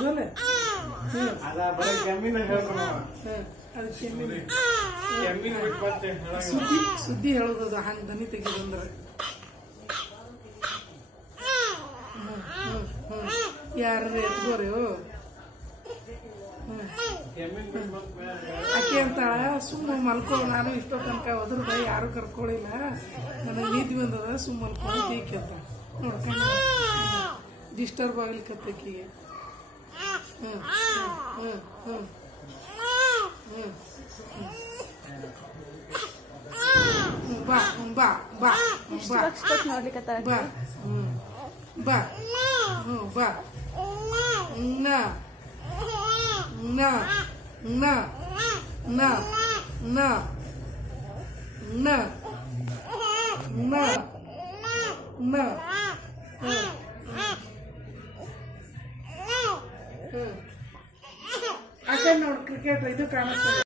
ಹೌದಲ್ಲ ಅದ ಬರೀ ಕೆಮ್ಮಿನ ಹೇಳ್ತಾನ ಅದು ಕೆಮ್ಮಿನ ಕೆಮ್ಮಿನ ಬಿಟ್ಟು ಮತ್ತೆ ಸುದ್ದಿ ಹೇಳೋದು ಹಂಗೆ ದನಿ ತೆಗಿದಂದ್ರೆ ಯಾರು ಎತ್ಕೋರಿ ಆಕೆ ಅಂತಾಳ ಸುಮ್ಮ ಮಲ್ಕೊ ನಾನು ಇಷ್ಟೋ ತನಕ ಹೋದ್ರದ ಯಾರು ಕರ್ಕೊಳ್ಳಿಲ್ಲ ನನಗೆ ನಿದ್ದೆ ಬಂದದ ಸುಮ್ಮ ಮಲ್ಕೊಂಡು ಈಕೆ ಅಂತ ನೋಡ್ಕೊಂಡು ಡಿಸ್ಟರ್ಬ್ ಆಗ್ಲಿಕ್ಕತ್ತಕಿಗೆ ಬಾ ಬಾ ಬಾ ಬಾ ಬಾ ಬಾ na na na na na na na na ಅಕ್ಕ ನೋಡು ಕ್ರಿಕೆಟ್ ಇದು ಕಾಣಿಸ್ತದೆ